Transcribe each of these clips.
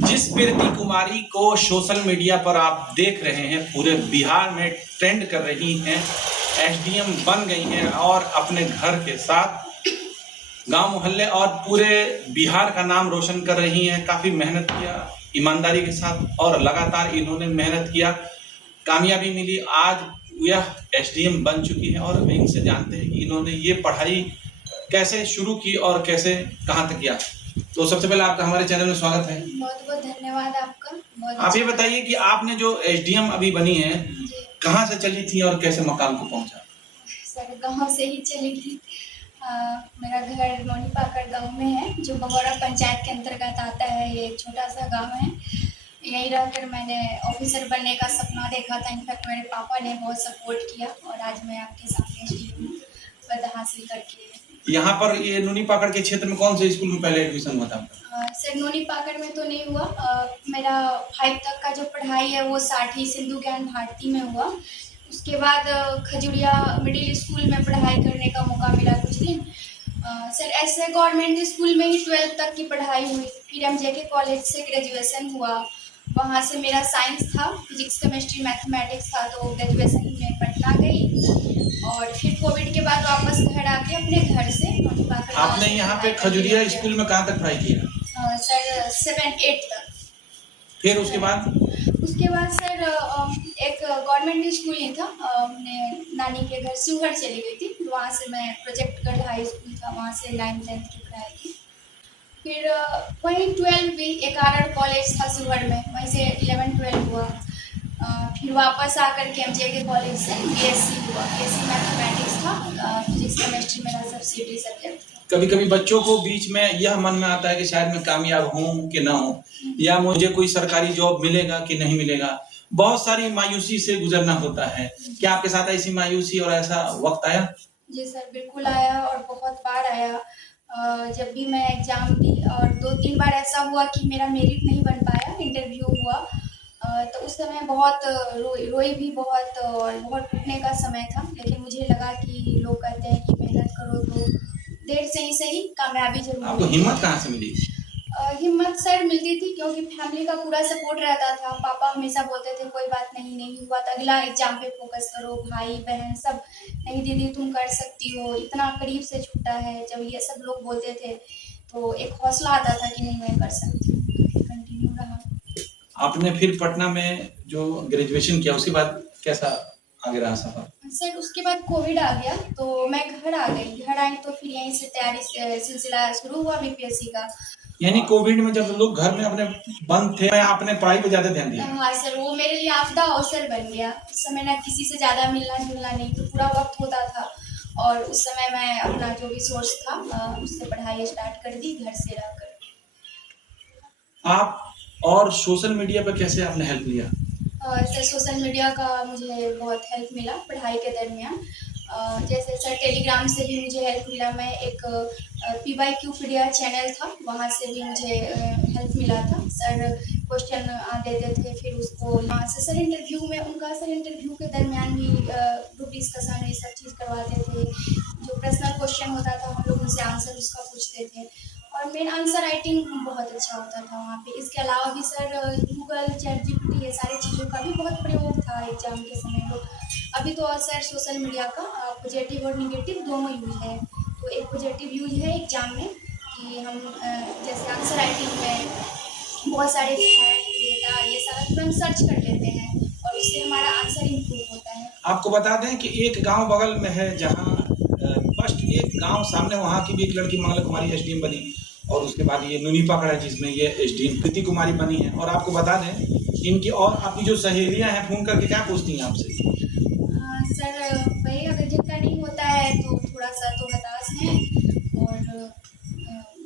जिस प्रीति कुमारी को social media पर आप देख रहे हैं, पूरे बिहार में ट्रेंड कर रही हैं, एसडीएम बन गई हैं और अपने घर के साथ गांव मोहल्ले और पूरे बिहार का नाम रोशन कर रही हैं। काफ़ी मेहनत किया ईमानदारी के साथ और लगातार इन्होंने मेहनत किया, कामयाबी मिली। आज यह एसडीएम बन चुकी है और इनसे जानते हैं कि इन्होंने ये पढ़ाई कैसे शुरू की और कैसे कहाँ तक किया। तो सबसे पहले आपका हमारे चैनल में स्वागत है। बहुत बहुत धन्यवाद आपका। आप ये बताइए कि आपने जो एसडीएम अभी बनी है, कहाँ से चली थी और कैसे मकाम को पहुंचा? सर गांव से ही चली थी। मेरा घर नोनी पाकड़ गांव में है, जो बगौरा पंचायत के अंतर्गत आता है। ये एक छोटा सा गांव है। यहीं रहकर मैंने ऑफिसर बनने का सपना देखा था। इनफैक्ट मेरे पापा ने बहुत सपोर्ट किया और आज मैं आपके सामने एसडीएम पद हासिल करके। यहाँ पर ये नूनी पाकड़ के क्षेत्र में कौन से स्कूल में पहले एडमिशन हुआ था? सर नोनी पाकड़ में तो नहीं हुआ। मेरा 5 तक का जो पढ़ाई है वो साठी सिंधु ज्ञान भारती में हुआ। उसके बाद खजुरिया मिडिल स्कूल में पढ़ाई करने का मौका मिला कुछ दिन। सर ऐसे गवर्नमेंट स्कूल में ही 12th तक की पढ़ाई हुई। फिर एमजेके कॉलेज से ग्रेजुएशन हुआ। वहाँ से मेरा साइंस था, फिजिक्स केमिस्ट्री मैथमेटिक्स था, तो ग्रेजुएशन में पटना गई। और फिर कोविड के बाद वापस घर आके अपने घर से नोनी पाकड़। आपने यहाँ पे खजुरिया स्कूल में कहाँ तक पढ़ाई किया? सर 7-8 तक। फिर उसके बाद सर एक गवर्नमेंट स्कूल ही था। अपने नानी के घर शिवहर चली गई थी। वहाँ से मैं प्रोजेक्ट गर्ल हाई स्कूल था, वहाँ से 9th-10th की पढ़ाई की। फिर वहीं 12 भी एक कॉलेज था शिवहर में, वहीं से 11-12 हुआ। फिर वापस आकर के एमजेके कॉलेज से बीएससी हुआ। बीएससी मैथमेटिक्स था, फिजिक्स केमिस्ट्री मेरा सब्सिडी सब्जेक्ट था। कभी कभी बच्चों को बीच में यह मन में आता है कि शायद मैं कामयाब हूँ कि ना हूँ, या मुझे कोई सरकारी जॉब मिलेगा कि नहीं मिलेगा। बहुत सारी मायूसी से गुजरना होता है। क्या आपके साथ ऐसी मायूसी और ऐसा वक्त आया? जी सर, बिल्कुल आया और बहुत बार आया। जब भी मैं एग्ज़ाम दी और 2-3 बार ऐसा हुआ कि मेरा मेरिट नहीं बन पाया, इंटरव्यू हुआ। तो उस समय बहुत रोई भी बहुत और बहुत टूटने का समय था। लेकिन मुझे लगा कि लोग कहते हैं कि मेहनत करो तो देर से ही सही कामयाबी जरूर। आपको हिम्मत कहाँ से मिली? हिम्मत सर मिलती थी क्योंकि फैमिली का पूरा सपोर्ट रहता था। पापा हमेशा बोलते थे कोई बात नहीं, नहीं हुआ तो अगला एग्जाम पे फोकस करो। भाई बहन सब, नहीं दीदी तुम कर सकती हो, इतना करीब से छूटा है। जब ये सब लोग बोलते थे तो एक हौसला आता था कि नहीं मैं कर सकती हूँ। तो कंटिन्यू रहा। आपने फिर पटना में जो ग्रेजुएशन किया उसके बाद कैसा आगे रहा सफर? सर उसके बाद कोविड आ गया तो मैं घर आ गई। घर आई तो फिर यहीं से तैयारी सिलसिला शुरू हुआ बीपीएससी का। यानी कोविड में जब लोग घर में अपने बंद थे, आपने पढ़ाई पे ज्यादा ध्यान दिया? हाँ सर, वो मेरे लिए आपदा अवसर बन गया। उस समय ना किसी से ज़्यादा मिलना जुलना नहीं, तो पूरा वक्त होता था। और उस समय मैं अपना जो भी सोर्स था उससे पढ़ाई स्टार्ट कर दी घर से रहकर। आप और सोशल मीडिया पर कैसे आपने हेल्प लिया? सर सोशल मीडिया का मुझे बहुत हेल्प मिला पढ़ाई के दरमियान। जैसे सर टेलीग्राम से भी मुझे हेल्प मिला। मैं एक PYQ पीडिया चैनल था, वहाँ से भी मुझे हेल्प मिला था। सर क्वेश्चन देते थे, फिर उसको वहाँ से सर इंटरव्यू में उनका सर इंटरव्यू के दरमियान भी ग्रुप डिस्कशन ये सब चीज़ करवाते थे। जो पर्सनल क्वेश्चन होता था हम लोग उनसे आंसर उसका पूछते थे। और मेन आंसर राइटिंग बहुत अच्छा होता था वहाँ पे। इसके अलावा भी सर गूगल ChatGPT ये सारी चीज़ों का भी बहुत प्रयोग था एग्जाम के समय में। अभी तो सर सोशल मीडिया का पॉजिटिव और निगेटिव दोनों यूज है। तो एक पॉजिटिव यूज है एग्जाम में कि हम जैसे आंसर राइटिंग में बहुत सारे फैक्ट डेटा ये सारा तुरंत सर्च कर लेते हैं और उससे हमारा आंसर इम्प्रूव होता है। आपको बता दें कि एक गांव बगल में है जहां फर्स्ट एक गांव सामने, वहां की भी एक लड़की मंगला कुमारी एसडीएम बनी और उसके बाद ये नूनी पाकड़ है जिसमें ये एसडीएम प्रीति कुमारी बनी है। और आपको बता दें इनकी और आपकी जो सहेलियां हैं फोन करके क्या पूछती हैं आपसे? सर वही, अगर जिनका नहीं होता है तो थोड़ा सा तो हताश हैं और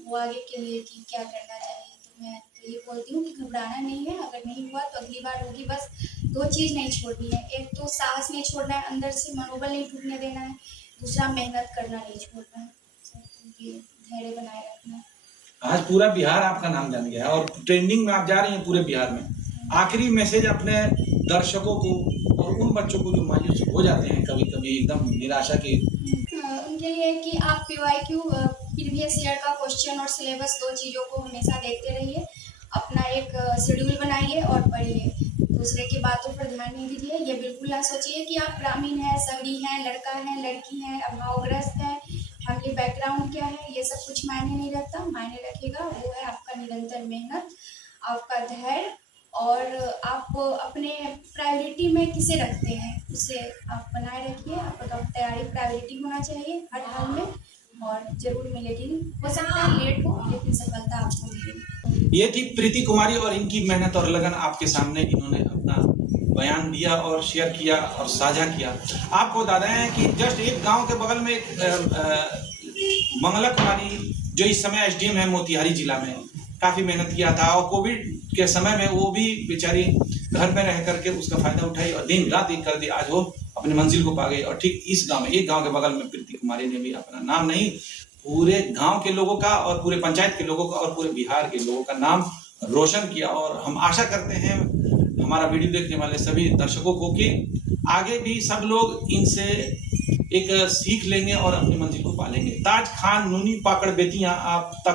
वो आगे के लिए कि क्या करना चाहिए। तो मैं तो ये बोलती हूँ कि घबराना नहीं है। अगर नहीं हुआ तो अगली बार होगी। बस 2 चीज़ नहीं छोड़नी है। एक तो साहस नहीं छोड़ना है, अंदर से मनोबल नहीं टूटने देना है। दूसरा मेहनत करना नहीं छोड़ना है। तो ये धैर्य बनाए रखना है। आज पूरा बिहार आपका नाम जान गया है और ट्रेंडिंग में आप जा रही हैं पूरे बिहार में। आखिरी मैसेज अपने दर्शकों को और उन बच्चों को जो मायूस हो जाते हैं कभी कभी एकदम निराशा की, उनके लिए कि आप PYQ प्रीवियस ईयर का क्वेश्चन और सिलेबस 2 चीज़ों को हमेशा देखते रहिए। अपना एक शेड्यूल बनाइए और पढ़िए। दूसरे की बातों पर ध्यान नहीं दीजिए। ये बिल्कुल ना सोचिए कि आप ग्रामीण हैं, शहरी हैं, लड़का है, लड़की हैं, अभावग्रस्त है, फैमिली बैकग्राउंड क्या है, ये सब कुछ मायने नहीं रखता। मायने रखेगा वो है आपका निरंतर मेहनत, आपका धैर्य, और आप अपने प्रायोरिटी में किसे रखते हैं उसे आप बनाए रखिए। आपका तैयारी प्रायोरिटी होना चाहिए हर हाल में, और जरूर मिलेगी। हो सकता है लेट हो, लेकिन सफलता आपको मिलेगी। ये थी प्रीति कुमारी और इनकी मेहनत और लगन आपके सामने इन्होंने अपना बयान दिया और शेयर किया और साझा किया। आपको बता रहे हैं कि जस्ट एक गांव के बगल में एक मंगला कुमारी जो इस समय एसडीएम है मोतिहारी जिला में, काफी मेहनत किया था और कोविड के समय में वो भी बेचारी घर में रह करके उसका फायदा उठाई और दिन रात एक कर दी, आज वो अपनी मंजिल को पा गई। और ठीक इस गांव में, एक गांव के बगल में प्रीति कुमारी ने भी अपना नाम नहीं, पूरे गांव के लोगों का और पूरे पंचायत के लोगों का और पूरे बिहार के लोगों का नाम रोशन किया। और हम आशा करते हैं हमारा वीडियो देखने वाले सभी दर्शकों को कि आगे भी सब लोग इनसे एक सीख लेंगे और अपनी मंजिल को पालेंगे। ताज खान नूनी पाकड़ बेतियां आप तक